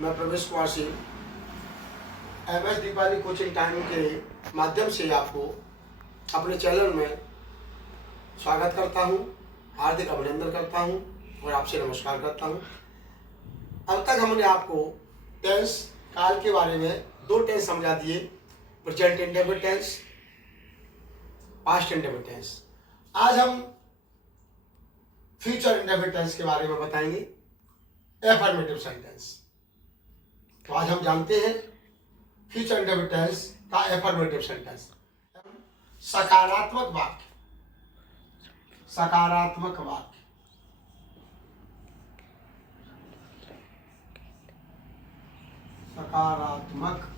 मैं प्रवेश Kumar Singh MS Deepali coaching time के माध्यम से आपको अपने चैनल में स्वागत करता हूं, हार्दिक अभिनंदन करता हूं और आपसे नमस्कार करता हूं। अब तक हमने आपको टेंस काल के बारे में 2 टेंस समझा दिए, present indefinite tense, past indefinite tense. आज हम फ्यूचर इंडेफिनिट टेंस के बारे में बताएंगे, एफर्मेटिव सेंटेंस। तो आज हम जानते हैं फ्यूचर इंडेफिनिट टेंस का एफर्मेटिव सेंटेंस। सकारात्मक वाक्य, सकारात्मक वाक्य, सकारात्मक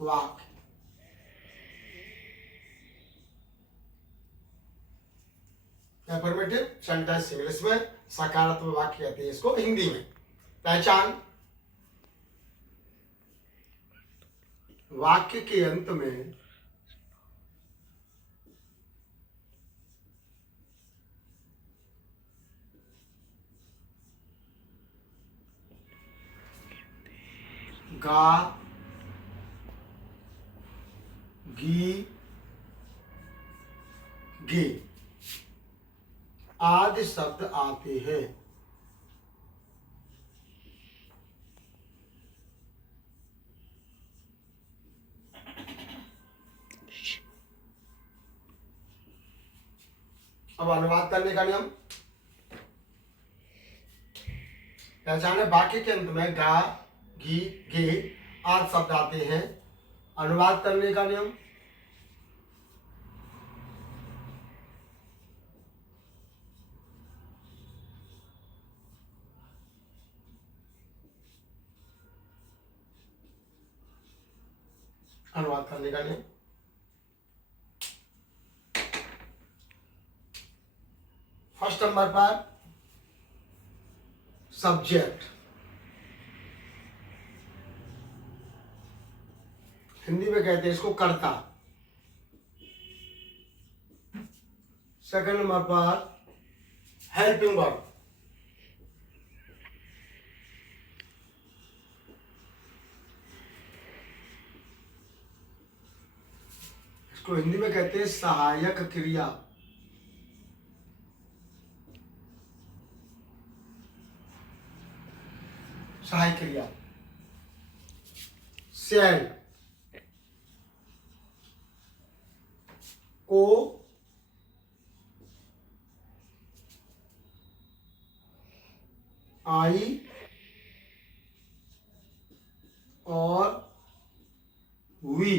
वाक्य। एफर्मेटिव सेंटेंस इंग्लिश में, सकारात्मक वाक्य कहते हैं इसको हिंदी में। पहचान, वाक्य के अंत में गा, गी, गे आदि शब्द आते हैं। अब अनुवाद करने का नियम। पहचाने, वाक्य के अंत में गा, गी, गे आदि शब्द आते हैं। अनुवाद करने का नियम। अनुवाद करने का नियम। फर्स्ट नंबर पर सब्जेक्ट, हिंदी में कहते हैं इसको कर्ता। सेकंड नंबर पर हेल्पिंग वर्ब, इसको हिंदी में कहते हैं सहायक क्रिया। सहायक क्रिया। सेल को आई और वी,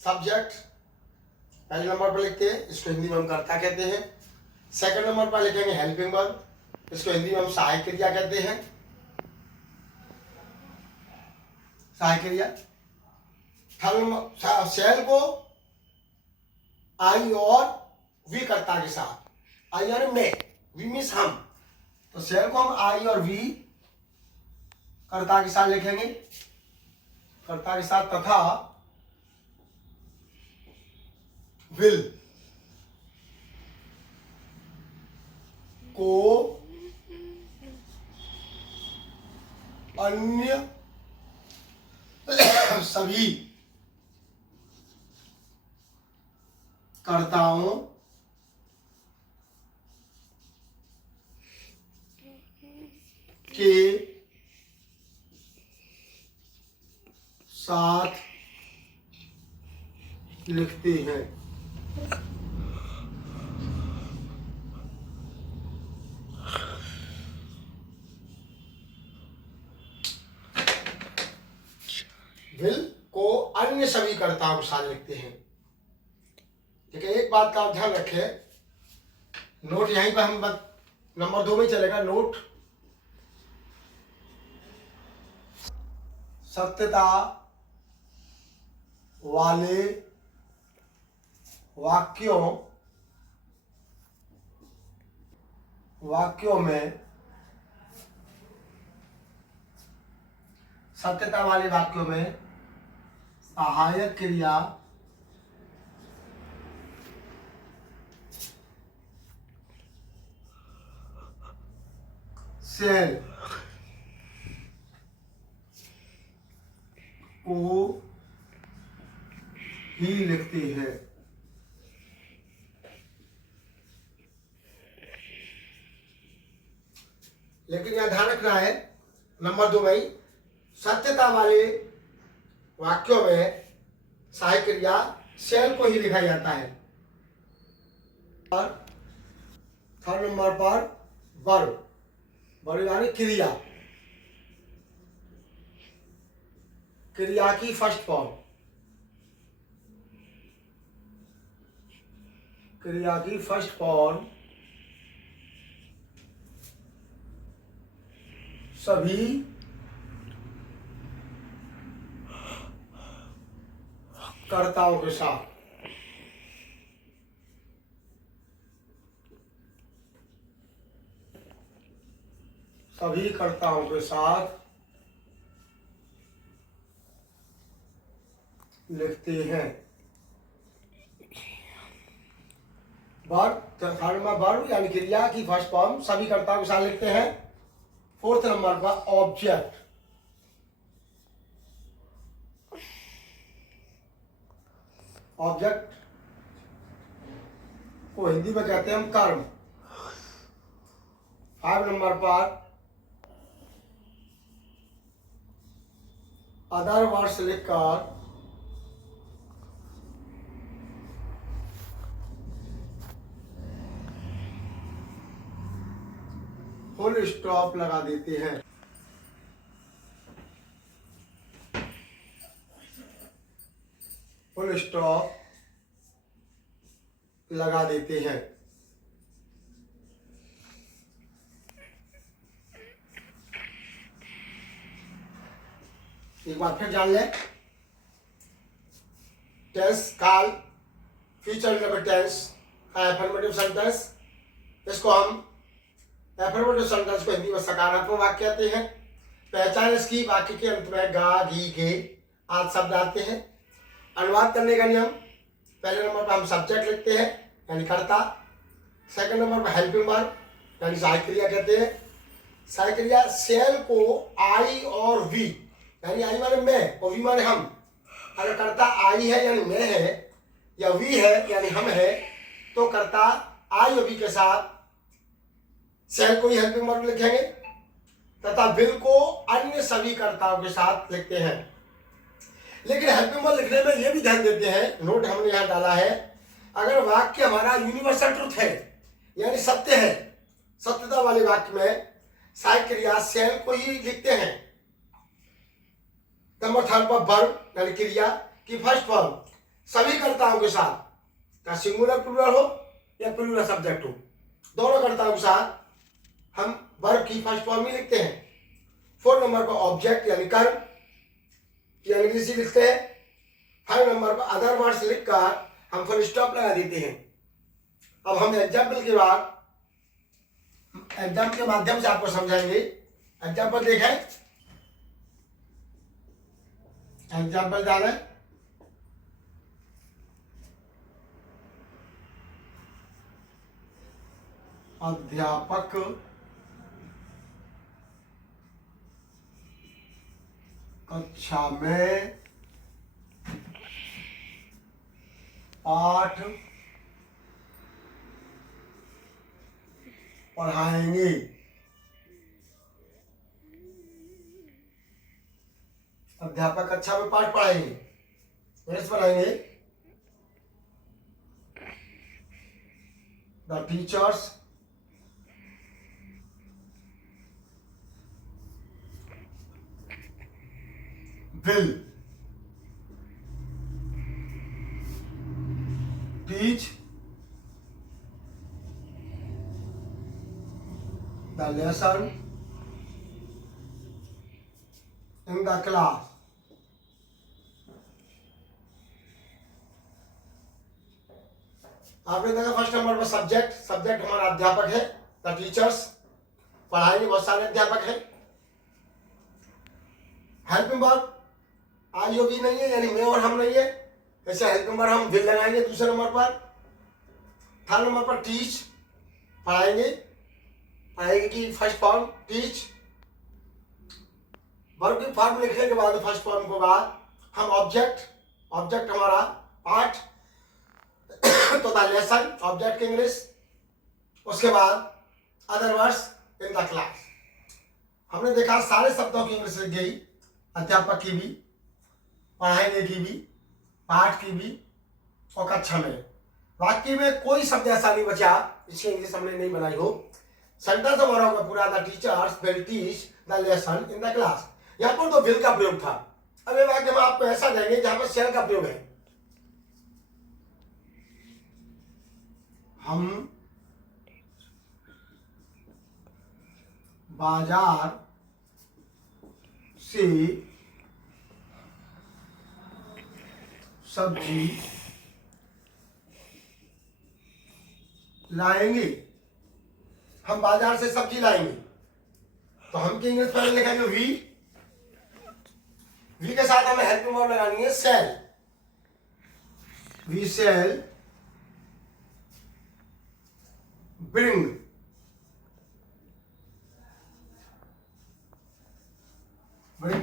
सब्जेक्ट पहले नंबर पर लिखते हैं, इसको हिंदी में हम कर्ता कहते हैं। सेकंड नंबर पर लिखेंगे हेल्पिंग वर्ब, इसको हिंदी में हम सहायक क्रिया कहते हैं। सहायक क्रिया। थर्ड, सेल को आई और वी कर्ता के साथ, आई यानी मैं, वी मीन्स हम, तो सेल को हम आई और वी कर्ता के साथ लिखेंगे, कर्ता के साथ, तथा विल को अन्य सभी कर्ताओं के साथ लिखते हैं। विल को अन्य सभी कर्ताओं के साथ लिखते हैं। ठीक है, एक बात का ध्यान रखें, नोट यहीं पर हम नंबर 2 में चलेगा। नोट, सत्यता वाले वाक्यों में, सत्यता वाले वाक्यों में सहायक क्रिया सेल को ही लिखते हैं। लेकिन यह ध्यान रखना है नंबर 2 भाई, सत्यता वाले वाक्यों में सहायक क्रिया सेल को ही लिखा जाता है। और थर्ड नंबर पर वर्ब यानी क्रिया, क्रिया की फर्स्ट फॉर्म, क्रिया की फर्स्ट फॉर्म सभी कर्ताओं के साथ, सभी कर्ताओं के साथ लिखते हैं। वर्ब यानी क्रिया की फर्स्ट फॉर्म सभी कर्ताओं के साथ लिखते हैं। फोर्थ नंबर पर ऑब्जेक्ट, ऑब्जेक्ट को हिंदी में कहते हैं हम कर्म। 5 नंबर पर अदर वर्ड्स लिखकर फुल स्टॉप लगा देते हैं। फुल स्टॉप लगा देते हैं। एक बार फिर जान लें, टेंस काल future number tense affirmative sentence, इसको हम अफर्मेटिव सेंटेंस को हिंदी में सकारात्मक वाक्य कहते हैं। पहचान इसकी, वाक्य के अंत में गा घी घे आदि शब्द आते हैं। अनुवाद करने का नियम, पहले नंबर पर हम सब्जेक्ट लिखते हैं यानी कर्ता, सेकंड नंबर पर हेल्पिंग वर्ब यानी सहायक क्रिया कहते हैं। सहायक क्रिया सेल को आई और वी यानी आई माने मैं और वी माने हम। अगर कर्ता आई है यानी मैं है या वी है यानी हम है, तो कर्ता आई और वी के साथ सेल को ही हेल्पिंग वर्ब लिखेंगे तथा विल को अन्य सभी कर्ताओं के साथ लिखते हैं। लेकिन हेल्पिंग वर्ब लिखने में यह भी ध्यान देते हैं, नोट हमने यहां डाला है, अगर वाक्य हमारा यूनिवर्सल ट्रुथ है यानी सत्य है, सत्यता वाले वाक्य में सहायक क्रिया सेल को ही लिखते हैं। नंबर 3 पर वर्ब यानी क्रिया की फर्स्ट फॉर्म सभी कर्ताओं के साथ, चाहे सिंगुलर प्लूरल हो या प्लूरल सब्जेक्ट हो, दोनों कर्ताओं के साथ हम वर्ब की फर्स्ट फॉर्म ही लिखते हैं। 4 नंबर पर ऑब्जेक्ट यानी कर्म की अंग्रेजी लिखते हैं। 5 नंबर पर अदर वर्ड्स लिखकर हम फुल स्टॉप लगा देते हैं। अब हम एग्जाम्पल के बाद एग्जाम्पल के माध्यम से आपको समझाएंगे। एग्जाम्पल देखें, एग्जाम्पल डालें, अध्यापक कक्षा में पाठ पढ़ाएंगे। अध्यापक कक्षा में पाठ पढ़ाएंगे, कैसे पढ़ाएंगे? The teachers will teach the lesson in the class. आपने देखा फर्स्ट नंबर पर सब्जेक्ट, सब्जेक्ट हमारा अध्यापक है, द टीचर्स पढ़ाएंगे, बहुत सारे अध्यापक हैं। हेल्पिंग वर्ब आई और वी नहीं है यानी मैं और हम नहीं है, ऐसे हेल्पिंग वर्ब हम विल लगाएंगे दूसरे नंबर पर। 3rd नंबर पर टीच पढ़ाएंगे, पढ़ाई की फर्स्ट फॉर्म टीच। वर्ब की फॉर्म लिखने के बाद फर्स्ट फॉर्म के बाद हम ऑब्जेक्ट हमारा पाठ तो द लेसन ऑब्जेक्ट इंग्लिश। उसके बाद other words in the class. हमने देखा सारे शब्दों की इंग्लिश लिख गई, अध्यापक की भी, पढ़ाने की भी, पाठ की भी और कक्षा में। वाक्य में कोई शब्द ऐसा नहीं बचा जिसकी इंग्लिश हमने नहीं बनाई हो। सेंटेंस हमारा होगा पूरा the teachers will teach the lesson in the class. यहाँ पर तो विल का प्रयोग था। अब ये वाक्य हम आपको ऐसा देंगे जहां पर शैल का प्रयोग है। हम बाजार से सब्जी लाएंगे। हम बाजार से सब्जी लाएंगे तो हम की इंग्लिश पहले लिखेंगे वी के साथ हमें हेल्पिंग वर्ब लगानी है shall. We shall bring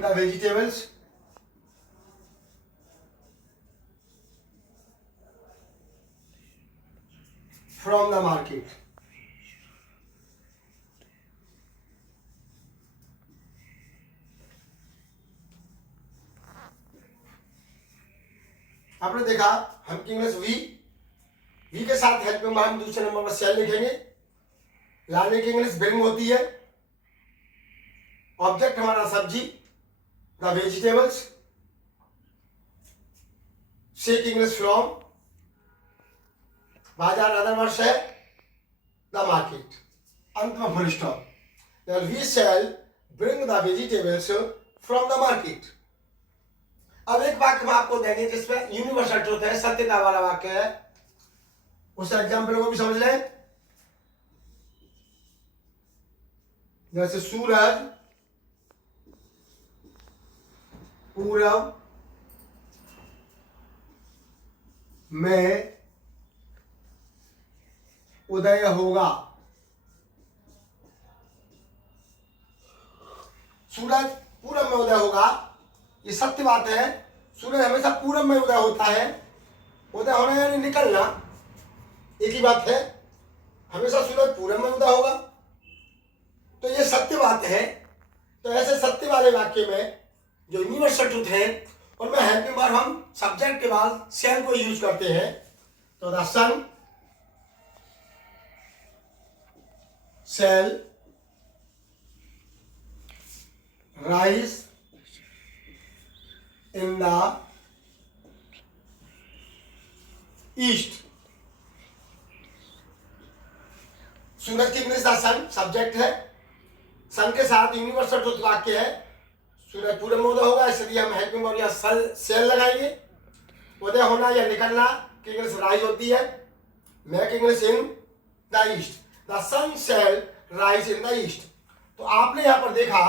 the vegetables from the market। आपने देखा हम की इंग्लिश वी के साथ हेल्पिंग वर्ब हम दूसरे नंबर पर सेल लिखेंगे। लाने की इंग्लिश ब्रिंग होती है। ऑब्जेक्ट हमारा सब्जी द वेजिटेबल्स। से की इंग्लिश फ्रॉम। बाजार अदर वर्ड्स है द मार्केट। अंत में full stop. We shall bring the vegetables from the market. अब एक वाक्य हम आपको देंगे जिसमें यूनिवर्सल ट्रुथ है, सत्यता वाला वाक्य है। उस एग्जाम्पल को भी समझ लें। जैसे सूरज पूरब में उदय होगा। सूरज पूरब में उदय होगा, ये सत्य बात है। सूरज हमेशा पूरब में उदय होता है। उदय होना यानी निकलना, एक ही बात है। हमेशा सूरज पूरब में उदय होगा, तो ये सत्य बात है। तो ऐसे सत्य वाले वाक्य में जो यूनिवर्सल ट्रुथ है उनमें हेल्पिंग वर्ब हम सब्जेक्ट के बाद सेल को यूज करते हैं। तो the sun shall rise in the east। सूरज की इंग्लिश द सन सब्जेक्ट है। सन के साथ यूनिवर्सल ट्रुथ वाक्य है। सूरज पूरब में उदय होगा, इसलिए हम हेल्पिंग वर्ब या सेल लगाएंगे। उदय होना या निकलना की इंग्लिश राइज होती है। Make English in the east. The sun shall rise in the east। तो आपने यहां पर देखा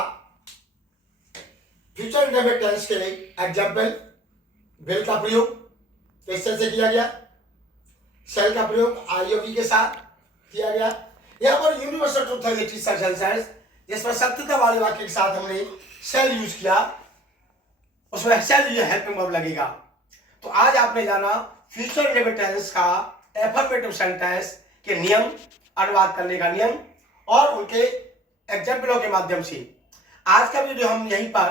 फ्यूचर इंडेफिनिट टेंस के एग्जाम्पल विल का प्रयोग कैसे से किया गया, शेल का प्रयोग आईओवी के साथ किया गया। यहां पर यूनिवर्सल ट्रुथ है जिसमें सत्यता वाले वाक्य के साथ हमने शेल यूज किया, उसमें शेल ये हेल्पिंग वर्ब लगेगा। तो आज आपने जाना फ्यूचर इंडेफिनिट टेंस का एफर्मेटिव सेंटेंस के नियम, अनुवाद करने का नियम और उनके एग्जाम्पलों के माध्यम से। आज का वीडियो हम यहीं पर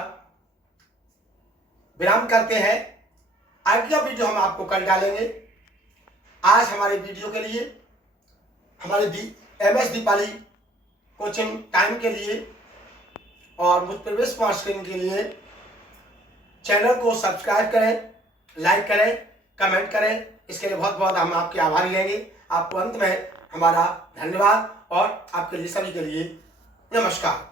विराम करते हैं। अगला वीडियो हम आपको कल डालेंगे। आज हमारे वीडियो के लिए, हमारे MS दीपाली कोचिंग टाइम के लिए और मुझ प्रवेश मास्टरिंग के लिए चैनल को सब्सक्राइब करें, लाइक करें, कमेंट करें। इसके लिए बहुत बहुत हम आपके आभारी रहेंगे। आपको अंत में हमारा धन्यवाद और आपके लिए सभी के लिए नमस्कार।